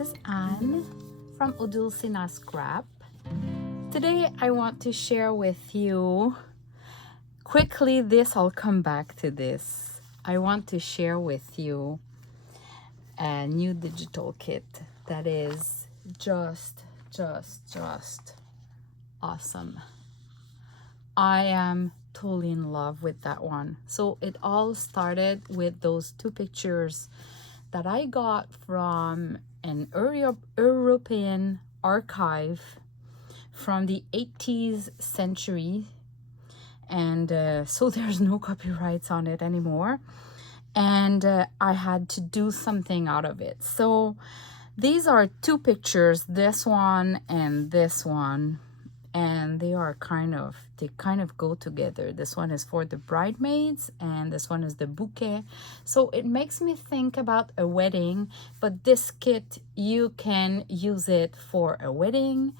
this is Anne from Odulcina Scrap. Today I want to share with you quickly this, I'll come back to this. I want to share with you a new digital kit that is just awesome. I am totally in love with that one. So it all started with those two pictures that I got from an European archive from the 18th century, and so there's no copyrights on it anymore, and I had to do something out of it. So these are two pictures, this one and this one, and they kind of go together. This one is for the bridesmaids and this one is the bouquet. So it makes me think about a wedding, but this kit, you can use it for a wedding,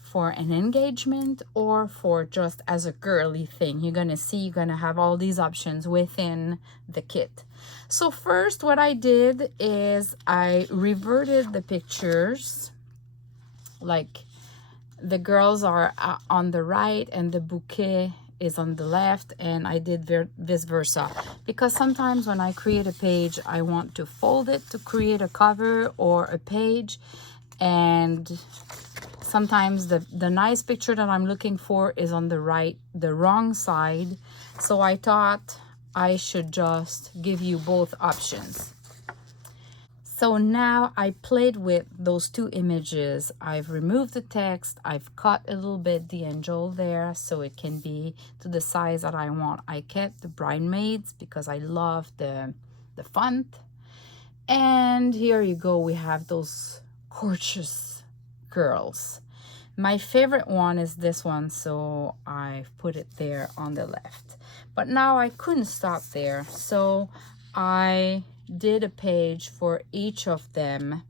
for an engagement, or for just as a girly thing. You're gonna have all these options within the kit. So first what I did is I reverted the pictures, like the girls are on the right and the bouquet is on the left, and I did vice versa, because sometimes when I create a page I want to fold it to create a cover or a page, and sometimes the nice picture that I'm looking for is on the wrong side. So I thought I should just give you both options. So now I played with those two images. I've removed the text. I've cut a little bit the angel there so it can be to the size that I want. I kept the bridesmaids because I love the font. And here you go. We have those gorgeous girls. My favorite one is this one, so I've put it there on the left. But now I couldn't stop there, so I did a page for each of them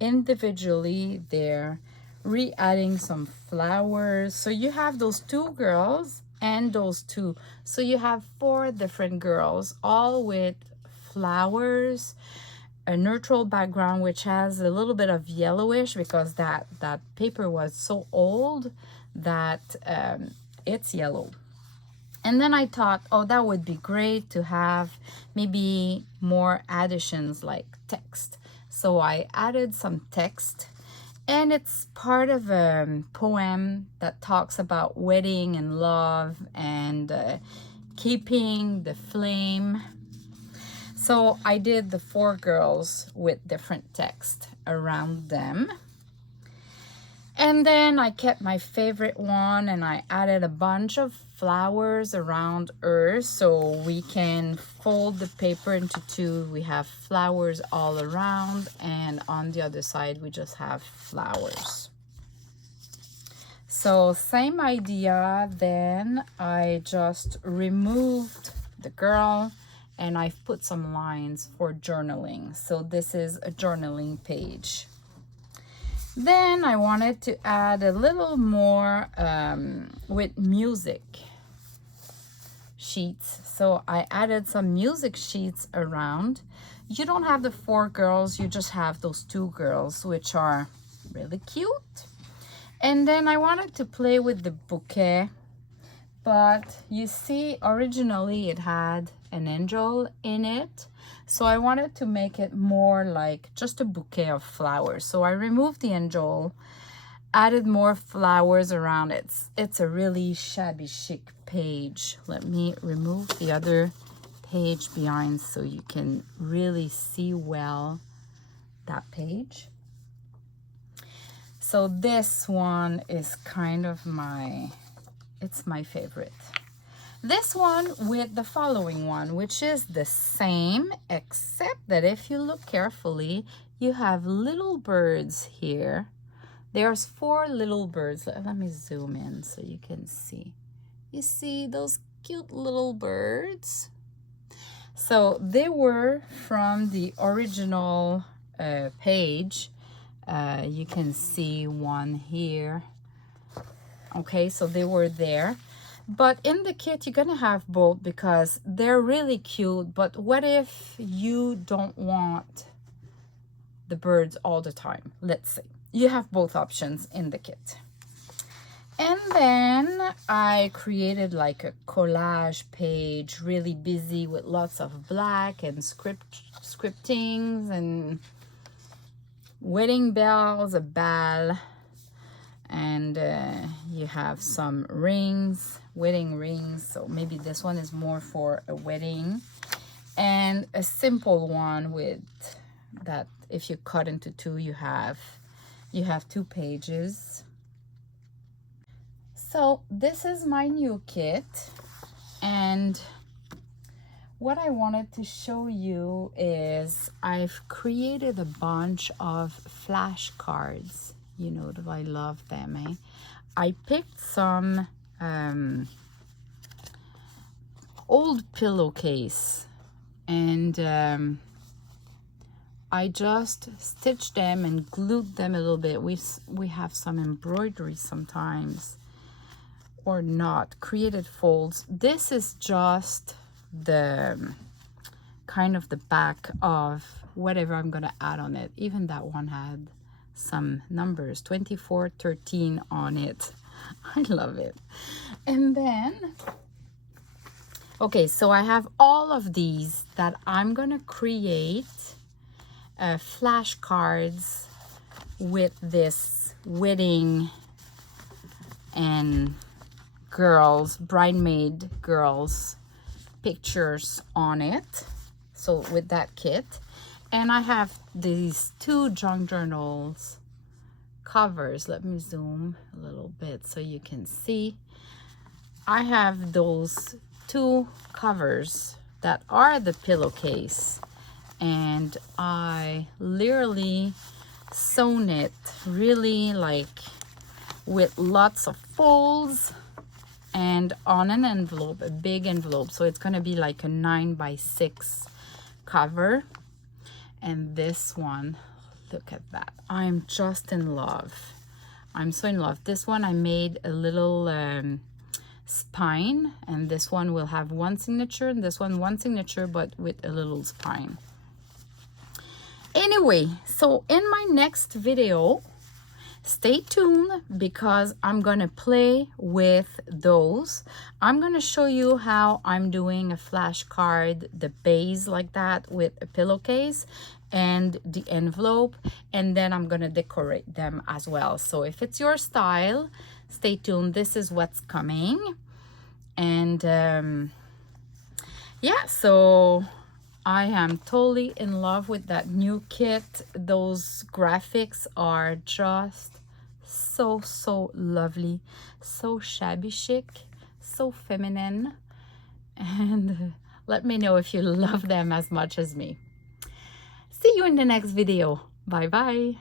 individually there, re-adding some flowers. So you have those two girls and those two, so you have 4 different girls, all with flowers, a neutral background which has a little bit of yellowish because that paper was so old that it's yellow. And then I thought, oh, that would be great to have maybe more additions like text. So I added some text, and it's part of a poem that talks about wedding and love and keeping the flame. So I did the 4 girls with different text around them. And then I kept my favorite one and I added a bunch of flowers around her so we can fold the paper into 2. We have flowers all around, and on the other side we just have flowers. So same idea. Then I just removed the girl and I've put some lines for journaling. So this is a journaling page. Then I wanted to add a little more with music sheets. So I added some music sheets around. You don't have the 4 girls, you just have those 2 girls, which are really cute. And then I wanted to play with the bouquet, but you see originally it had an angel in it. So I wanted to make it more like just a bouquet of flowers. So I removed the angel, added more flowers around it. It's a really shabby chic page. Let me remove the other page behind so you can really see well that page. So this one is kind of it's my favorite. This one with the following one, which is the same, except that if you look carefully, you have little birds here. There's 4 little birds. Let me zoom in so you can see. You see those cute little birds? So they were from the original page. You can see one here. Okay, so they were there. But in the kit, you're gonna have both because they're really cute. But what if you don't want the the birds all the time. Let's say you have both options in the kit. And then I created like a collage page, really busy with lots of black and scriptings and wedding bells, a bell, and you have some rings, wedding rings. So maybe this one is more for a wedding, and a simple one with that if you cut into two, you have 2 pages. So this is my new kit, and what I wanted to show you is I've created a bunch of flashcards. You know that I love them, eh? I picked some old pillowcase, and I just stitched them and glued them a little bit. We have some embroidery sometimes, or not, created folds. This is just the kind of the back of whatever I'm gonna add on it. Even that one had some numbers, 2413 on it. I love it. And then, okay, so I have all of these that I'm gonna create flashcards with this wedding and girls, bridesmaid girls pictures on it. So with that kit, and I have these 2 junk journals covers. Let me zoom a little bit so you can see. I have those 2 covers that are the pillowcase, and I literally sewn it really like with lots of folds and on an envelope, a big envelope. So it's gonna be like a 9x6 cover. And this one, look at that. I'm just in love. I'm so in love. This one I made a little spine, and this one will have 1 signature, and this one signature, but with a little spine. Anyway, so in my next video, stay tuned, because I'm gonna play with those. I'm gonna show you how I'm doing a flashcard, the base like that with a pillowcase and the envelope, and then I'm gonna decorate them as well. So if it's your style, stay tuned. This is what's coming. And yeah, so I am totally in love with that new kit. Those graphics are just so lovely, so shabby chic, so feminine, and let me know if you love them as much as me. See you in the next video. Bye bye.